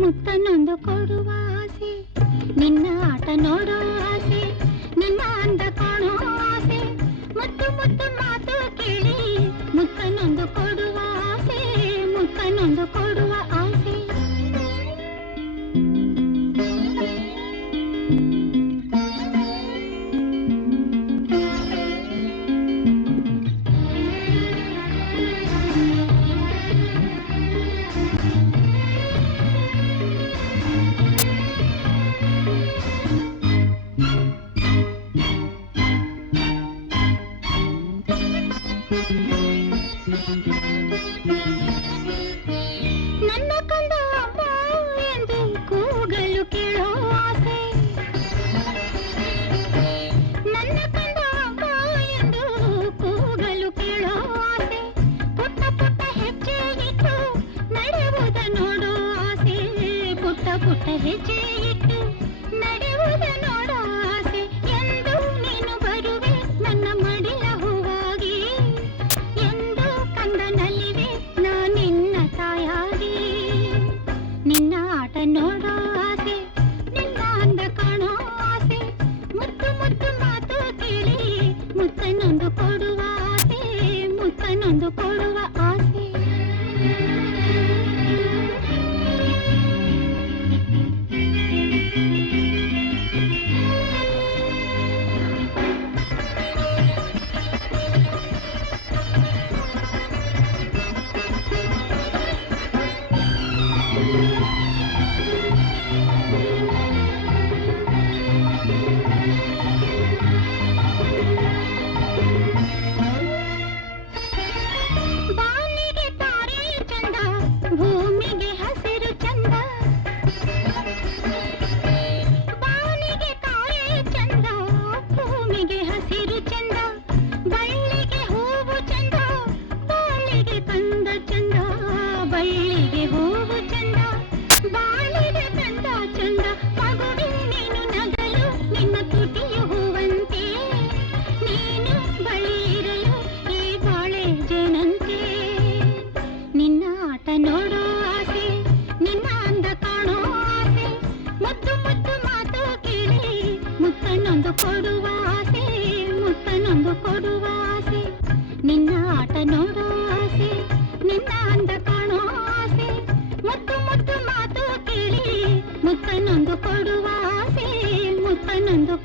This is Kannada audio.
ಮುತ್ತನೊಂದು ಕೊಡುವ ಆಸೆ, ನಿನ್ನ ಆಟ ನೋಡೋ ಆಸೆ, ನಿನ್ನ ಅಂದ ಕಾಣೋ ಆಸೆ, ಮುತ್ತು ಮುತ್ತು ಮಾತು ಕೇಳಿ ಮುತ್ತನೊಂದು ಕೊಡುವ ಆಸೆ, ಮುತ್ತನೊಂದು ಕೊಡುವ ಆಸೆ. ನನ್ನ ಕಂದ ಅಮ್ಮ ಎಂದು ಕೂಗಲು ಕೇಳೋ ಆಸೆ, ನನ್ನ ಕಂದ ಅಮ್ಮ ಎಂದು ಕೂಗಲು ಕೇಳೋ ಆಸೆ, ಪುಟ್ಟ ಪುಟ್ಟ ಹೆಜ್ಜೆ ಇಟ್ಟು ನಡೆಯುವುದ ನೋಡೋ ಆಸೆ, ಪುಟ್ಟ ಪುಟ್ಟ ಹೆಜ್ಜೆ ಇಟ್ಟು ನಡೆಯುವುದ ನೋಡೋ ಆಸೆ. ಎಂದು ನೀನು ಬರುವೆ ನನ್ನ ಮಡಿಲ ಹೂವಾಗಿ, ಎಂದು ಕಂದನಲ್ಲಿವೆ ನಿನ್ನ ತಾಯಾಗಿ, ನಿನ್ನ ಆಟ ನೋಡೋ ಆಸೆ, ನಿನ್ನ ಅಂದ ಕಾಣೋ ಆಸೆ, ಮುತ್ತು ಮುತ್ತು ಮಾತು ಕೇಳಿ ಮುತ್ತನೊಂದು ಕೊಡುವ ಆಸೆ, ಮುತ್ತನೊಂದು ಕೊಡುವ ಆಸೆ. ಬಾನಿಗೆ ತಾರೆ ಚಂದ, ಭೂಮಿಗೆ ಹಸಿರು ಚಂದ, ಬಾನಿಗೆ ತಾರೆ ಚಂದ, ಭೂಮಿಗೆ ಹಸಿರು ಚಂದ, ಬಳ್ಳಿಗೆ ಹೂವು ಚಂದ, ಬಾಳಿಗೆ ಕಂದ ಚಂದ, ಬಳ್ಳಿಗೆ ಹೂವು ಚಂದ, ಬಾಳಿಗೆ ಕಂದ ಚಂದ. ಮಗುವೆ ನೀನು ನಗಲು ನಿನ್ನ ತುಟಿಯು ಹೂವಂತೆ, ನೀನು ಬಳಿ ಇರಲು ಈ ಬಾಳೆ ಜೇನಂತೆ, ನಿನ್ನ ಆಟ ನೋಡೋ ಆಸೆ, ನಿನ್ನ ಅಂದ ಕಾಣೋ ಆಸೆ, ಮುದ್ದು ಮುದ್ದು ಮಾತು ಕೇಳಿ ಮುತ್ತನೊಂದು ಕೊಡುವ ಆಸೆ, ಮುತ್ತನೊಂದು ಕೊಡುವ ಆಸೆ, ನಿನ್ನ ಆಟ ನೋಡೋ ಆಸೆ, ನಿನ್ನ ಅಂದ ಕಾಣೋ ಆಸೆ, ಮುದ್ದು ಮುದ್ದು ಮಾತು ಕೇಳಿ ಮುತ್ತನೊಂದು ಕೊಡುವ ಆಸೆ, ಮುತ್ತನೊಂದು